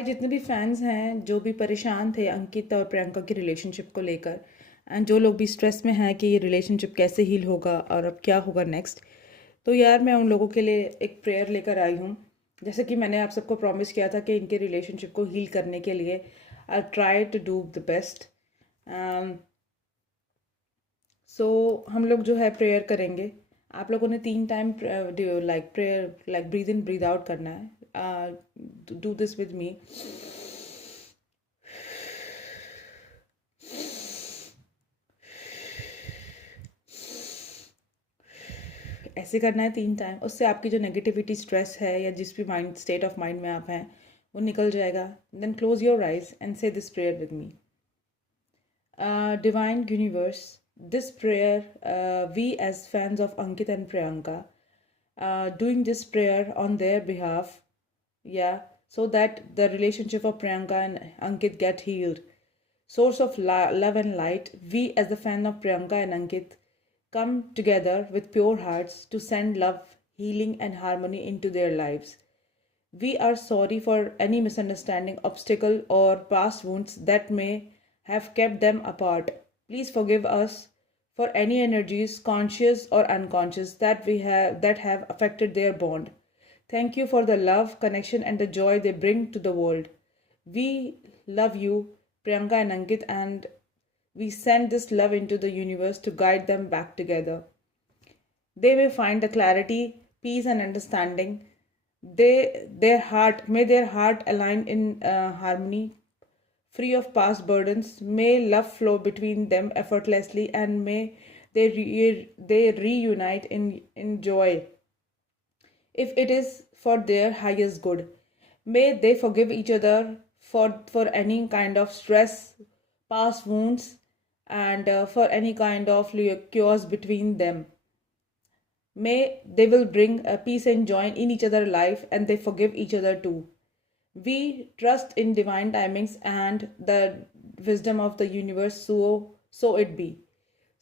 हाय, जितने भी फैंस हैं जो भी परेशान थे अंकित और प्रियंका की रिलेशनशिप को लेकर, एंड जो लोग भी स्ट्रेस में हैं कि ये रिलेशनशिप कैसे हील होगा और अब क्या होगा नेक्स्ट। तो यार मैं उन लोगों के लिए एक प्रेयर लेकर आई हूँ। जैसे कि मैंने आप सबको प्रॉमिस किया था कि इनके रिलेशनशिप को हील करने के लिए I try to do the best. So हम लोग जो है प्रेयर करेंगे। आप लोगों ने 3 time like prayer like breathe in breathe out करना है। Do this with me. ऐसे करना है 3 टाइम। उससे आपकी जो नेगेटिविटी स्ट्रेस है या जिस भी माइंड स्टेट ऑफ माइंड में आप हैं वो निकल जाएगा। Then close your eyes and say this prayer with me. Divine universe, this prayer, we as fans of Ankit and Priyanka, doing this prayer on their behalf, yeah, so that the relationship of Priyanka and Ankit get healed. Source of love and light, we as the fan of Priyanka and Ankit come together with pure hearts to send love, healing, and harmony into their lives. We are sorry for any misunderstanding, obstacle, or past wounds that may have kept them apart. Please forgive us for any energies, conscious or unconscious, that have affected their bond. Thank you for the love, connection, and the joy they bring to the world. We love you, Priyanka and Ankit, and we send this love into the universe to guide them back together. They may find the clarity, peace, and understanding. May their heart align in harmony, free of past burdens. May love flow between them effortlessly, and may they reunite in joy, if it is for their highest good. May they forgive each other for any kind of stress, past wounds, and for any kind of chaos between them. May they will bring peace and joy in each other's life, and they forgive each other too. We trust in divine timings and the wisdom of the universe, so it be.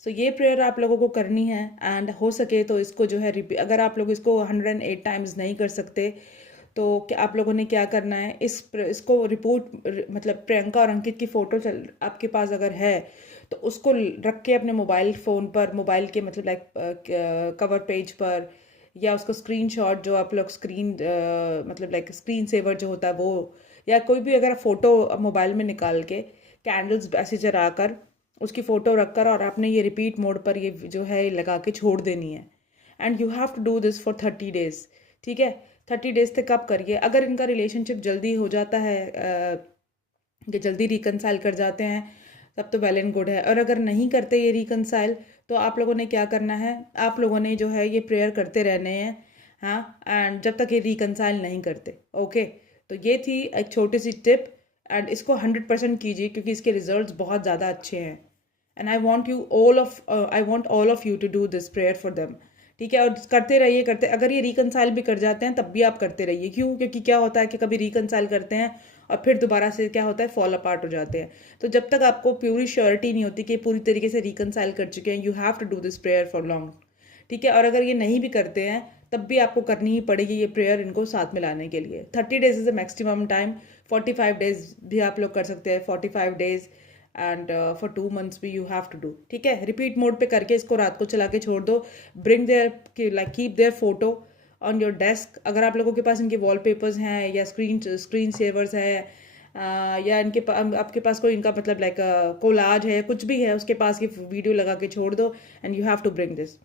सो ये prayer आप लोगों को करनी है। And हो सके तो इसको जो है रिपीट, अगर आप लोग इसको 108 टाइम्स नहीं कर सकते तो क्या आप लोगों ने क्या करना है, इसको रिपोर्ट मतलब प्रियंका और अंकित की फ़ोटो चल आपके पास अगर है तो उसको रख के अपने मोबाइल फ़ोन पर, मोबाइल के मतलब लाइक कवर पेज पर, या उसको स्क्रीनशॉट जो आप लोग मतलब लाइक स्क्रीन सेवर जो होता है वो, या कोई भी अगर फ़ोटो मोबाइल में निकाल के कैंडल्स ऐसे जला कर उसकी फ़ोटो रखकर और आपने ये रिपीट मोड पर ये जो है लगा के छोड़ देनी है। And you have to do this for 30 days. ठीक है, 30 डेज तक आप करिए। अगर इनका रिलेशनशिप जल्दी हो जाता है कि जल्दी रिकनसाइल कर जाते हैं तब तो वेल एंड गुड है, और अगर नहीं करते ये रिकनसाइल तो आप लोगों ने क्या करना है, आप लोगों ने जो है ये प्रेयर करते रहने हैं। हाँ, एंड जब तक ये रिकनसाइल नहीं करते। ओके, तो ये थी एक छोटी सी टिप, एंड इसको 100% कीजिए क्योंकि इसके रिजल्ट्स बहुत ज़्यादा अच्छे हैं। And I want all of you to do this prayer for them. ठीक है, और करते रहिए, करते अगर ये रिकनसाइल भी कर जाते हैं तब भी आप करते रहिए। क्यों? क्योंकि क्या होता है कि कभी रिकनसाइल करते हैं और फिर दोबारा से क्या होता है, फॉल अपार्ट हो जाते हैं। तो जब तक आपको पूरी श्योरिटी नहीं होती कि पूरी तरीके से रिकनसाइल कर चुके हैं, you have to do this prayer for long. ठीक है, और अगर ये नहीं भी करते हैं तब भी आपको करनी ही पड़ेगी ये प्रेयर इनको साथ में लाने के लिए। 30 days is a maximum time. 45 days भी आप लोग कर सकते हैं, 45 डेज, एंड फॉर 2 मंथ्स भी यू हैव टू डू। ठीक है, रिपीट मोड पे करके इसको रात को चला के छोड़ दो। Bring their like keep their photo on your desk. अगर आप लोगों के पास इनके वॉलपेपर्स हैं या स्क्रीन सेवर्स है, या आपके पास कोई इनका मतलब लाइक कोलाज है, कुछ भी है, उसके पास ये वीडियो लगा के छोड़ दो। And you have to bring this.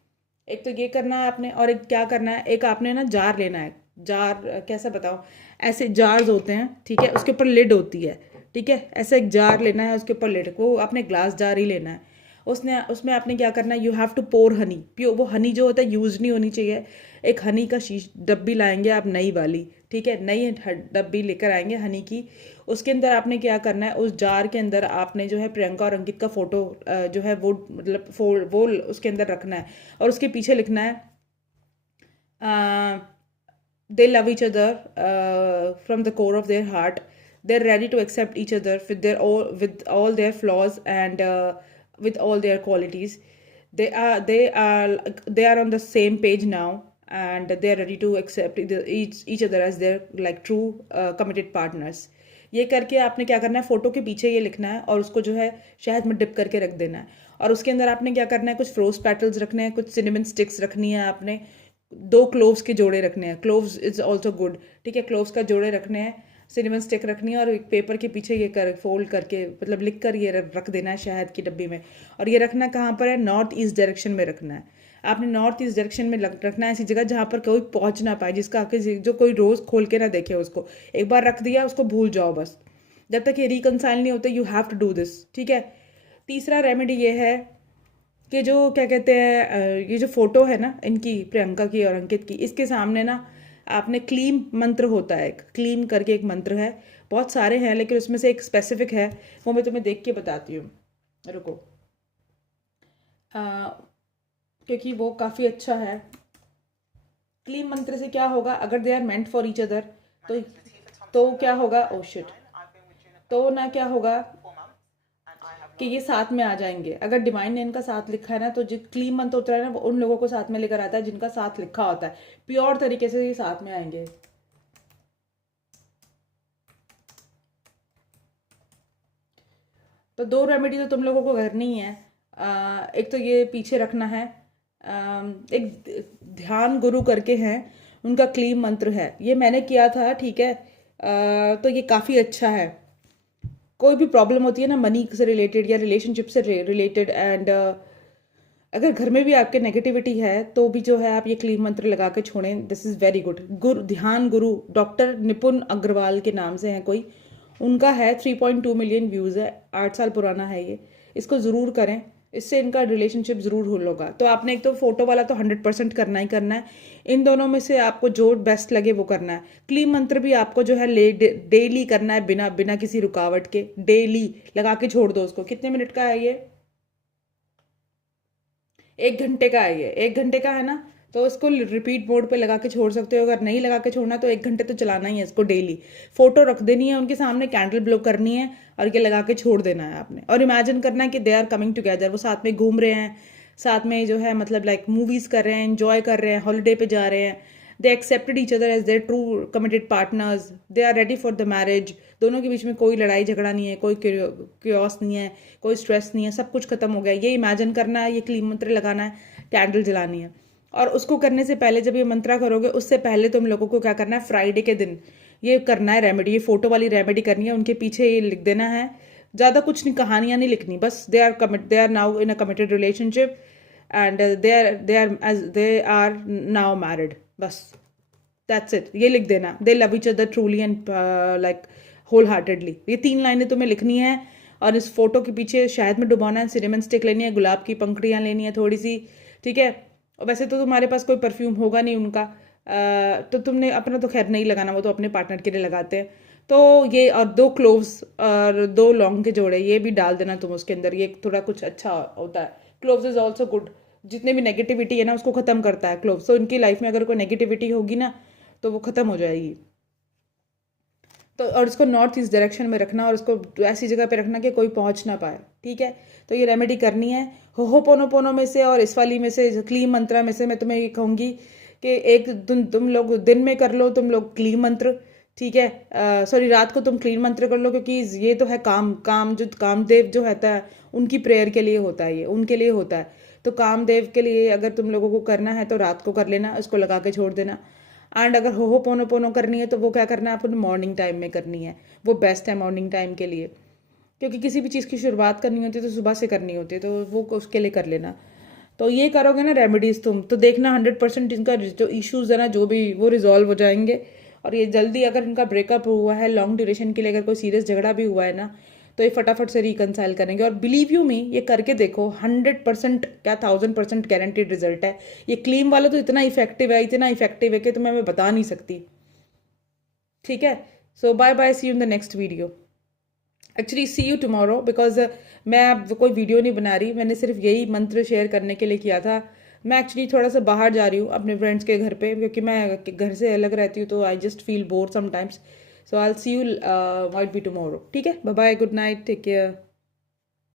एक तो ये करना है आपने, और एक क्या करना है, एक आपने ना जार लेना है। जार कैसा बताऊँ, ऐसे जार्स होते हैं, ठीक है, उसके ऊपर लिड होती है। ठीक है, ऐसा एक जार लेना है, उसके ऊपर लिड, वो आपने ग्लास जार ही लेना है। उसमें आपने क्या करना है, you have to pour honey. Pure वो हनी जो होता है यूज नहीं होनी चाहिए। एक हनी का डब्बी लाएंगे आप, नई वाली। ठीक है, नई डब्बी लेकर आएंगे हनी की। उसके अंदर आपने क्या करना है, उस जार के अंदर आपने जो है प्रियंका और अंकित का फोटो जो है वो मतलब वो उसके अंदर रखना है, और उसके पीछे लिखना है they love each other from the core of their heart. They're ready to accept each other with all their flaws and with all their qualities. They are on the same page now, and they are ready to accept each other as their like true committed partners. ये करके आपने क्या करना है, photo के पीछे ये लिखना है और उसको जो है शहद में डिप करके रख देना है। और उसके अंदर आपने क्या करना है, कुछ रोज़ पेटल्स रखने हैं, कुछ सिनेमन स्टिक्स रखनी है आपने, 2 क्लोव्स के जोड़े रखने हैं, क्लोव्स इज़ ऑल्सो गुड, ठीक है, क्लोव्स का जोड़े रखने हैं, सिनेमन स्टिक रखनी है और एक पेपर के पीछे ये कर फोल्ड करके मतलब लिख कर ये रख देना है शहद की डब्बी में। और ये रखना कहाँ पर है, नॉर्थ ईस्ट डायरेक्शन में रखना है। आपने नॉर्थ ईस्ट डायरेक्शन में रखना है, ऐसी जगह जहाँ पर कोई पहुँच ना पाए, जिसका आपके जो कोई रोज़ खोल के ना देखे उसको। एक बार रख दिया उसको भूल जाओ बस, जब तक ये रिकनसाइल नहीं होते you have to do this, ठीक है। तीसरा रेमेडी ये है कि जो क्या कहते हैं, ये जो फोटो है ना इनकी, प्रियंका की और अंकित की, इसके सामने ना आपने क्लीम मंत्र होता है, एक क्लीम करके एक मंत्र है, बहुत सारे हैं लेकिन उसमें से एक स्पेसिफिक है, वो मैं तुम्हें देख के बताती हूँ, रुको, क्योंकि वो काफ़ी अच्छा है। क्लीम मंत्र से क्या होगा, अगर they are meant for each other तो क्या होगा, ओ शिट, तो ना क्या होगा कि ये साथ में आ जाएंगे। अगर डिवाइन ने इनका साथ लिखा है ना, तो जो क्लीम मंत्र होता है ना वो उन लोगों को साथ में लेकर आता है जिनका साथ लिखा होता है, प्योर तरीके से ये साथ में आएंगे। तो 2 रेमेडी तो तुम लोगों को करनी ही है। एक तो ये पीछे रखना है, एक ध्यान गुरु करके हैं, उनका क्लीम मंत्र है, ये मैंने किया था, ठीक है। तो ये काफ़ी अच्छा है। कोई भी प्रॉब्लम होती है ना मनी से रिलेटेड या रिलेशनशिप से रिलेटेड, एंड अगर घर में भी आपके नेगेटिविटी है तो भी जो है आप ये क्लीम मंत्र लगा के छोड़ें, दिस इज़ वेरी गुड। गुरु ध्यान गुरु डॉक्टर निपुण अग्रवाल के नाम से है कोई, उनका है 3.2 मिलियन व्यूज़ है, 8 साल पुराना है ये, इसको ज़रूर करें, इससे इनका रिलेशनशिप ज़रूर हो होगा। तो आपने एक तो फोटो वाला तो 100% करना ही करना है, इन दोनों में से आपको जो बेस्ट लगे वो करना है। क्लीम मंत्र भी आपको जो है डेली करना है, बिना बिना किसी रुकावट के, डेली लगा के छोड़ दो उसको। कितने मिनट का है ये, 1 घंटे का है ये, 1 घंटे का है ना, तो इसको रिपीट मोड पे लगा के छोड़ सकते हो। अगर नहीं लगा के छोड़ना तो 1 घंटे तो चलाना ही है इसको डेली। फोटो रख देनी है उनके सामने, कैंडल ब्लो करनी है और ये लगा के छोड़ देना है आपने। और इमेजिन करना है कि दे आर कमिंग टुगेदर, वो साथ में घूम रहे हैं, साथ में जो है मतलब लाइक मूवीज कर रहे हैं, एंजॉय कर रहे हैं, हॉलीडे पे जा रहे हैं, they accepted each other as their true committed partners, they are ready for the marriage. दोनों के बीच में कोई लड़ाई झगड़ा नहीं है, कोई क्योस नहीं है, कोई स्ट्रेस नहीं है, सब कुछ खत्म हो गया। ये इमेजिन करना है, ये क्लीम मंत्र लगाना है, कैंडल जलानी है। और उसको करने से पहले, जब ये मंत्रा करोगे उससे पहले तुम लोगों को क्या करना है, फ्राइडे के दिन ये करना है रेमेडी, ये फोटो वाली रेमेडी करनी है, उनके पीछे ये लिख देना है। ज़्यादा कुछ नहीं, कहानियाँ नहीं लिखनी, बस they are now in a committed relationship and they are now married, बस दैट्स इट, ये लिख देना। They love each other truly and like wholeheartedly, ये 3 लाइनें तुम्हें लिखनी है। और इस फोटो के पीछे शहद में डुबाना है, सिनेमन स्टिक लेनी है, गुलाब की पंखड़ियाँ लेनी है थोड़ी सी, ठीक है। और वैसे तो तुम्हारे पास कोई परफ्यूम होगा नहीं उनका, तो तुमने अपना तो खैर नहीं लगाना, वो तो अपने पार्टनर के लिए लगाते हैं। तो ये और 2 क्लोव्स और 2 लौंग के जोड़े ये भी डाल देना तुम उसके अंदर, ये थोड़ा कुछ अच्छा होता है। क्लोव्स इज ऑल्सो गुड, जितने भी नेगेटिविटी है ना उसको ख़त्म करता है क्लोव्स। तो इनकी लाइफ में अगर कोई नेगेटिविटी होगी ना तो वो ख़त्म हो जाएगी। तो और इसको नॉर्थ ईस्ट डायरेक्शन में रखना और उसको ऐसी जगह पे रखना कि कोई पहुंच ना पाए, ठीक है। तो ये रेमेडी करनी है। हो पोनो पोनो में से और इस वाली में से, क्लीम मंत्रा में से मैं तुम्हें ये कहूँगी कि एक तुम लोग दिन में कर लो तुम लोग क्लीम मंत्र, ठीक है। सॉरी, रात को तुम क्लीन मंत्र कर लो, क्योंकि ये तो है काम जो कामदेव जो रहता है उनकी प्रेयर के लिए होता है, ये उनके लिए होता है। तो कामदेव के लिए अगर तुम लोगों को करना है तो रात को कर लेना, उसको लगा के छोड़ देना। एंड अगर हो पोनो पोनो करनी है तो वो क्या करना है, आपको मॉर्निंग टाइम में करनी है, वो बेस्ट है मॉर्निंग टाइम के लिए। क्योंकि किसी भी चीज़ की शुरुआत करनी होती है तो सुबह से करनी होती है, तो वो उसके लिए कर लेना। तो ये करोगे ना रेमेडीज़ तुम, तो देखना 100% इनका जो इश्यूज़ है ना जो भी वो रिजॉल्व हो जाएंगे। और ये जल्दी, अगर इनका ब्रेकअप हुआ है लॉन्ग ड्यूरेशन के लिए, अगर कोई सीरियस झगड़ा भी हुआ है ना, तो ये फटाफट से रिकनसाइल करेंगे। और बिलीव यू मी, ये करके देखो, 100% क्या 1000% गारंटीड रिजल्ट है। ये क्लीम वाला तो इतना इफेक्टिव है कि तुम्हें मैं बता नहीं सकती, ठीक है। So bye bye, see you in the next video. Actually see you tomorrow, because मैं अब कोई वीडियो नहीं बना रही, मैंने सिर्फ यही मंत्र शेयर करने के लिए किया था। मैं एक्चुअली थोड़ा सा बाहर जा रही हूँ अपने फ्रेंड्स के घर पे, क्योंकि मैं घर से अलग रहती हूँ, तो I just feel bore sometimes. So I will see you might be tomorrow, ठीक है। Bye bye, good night, take care.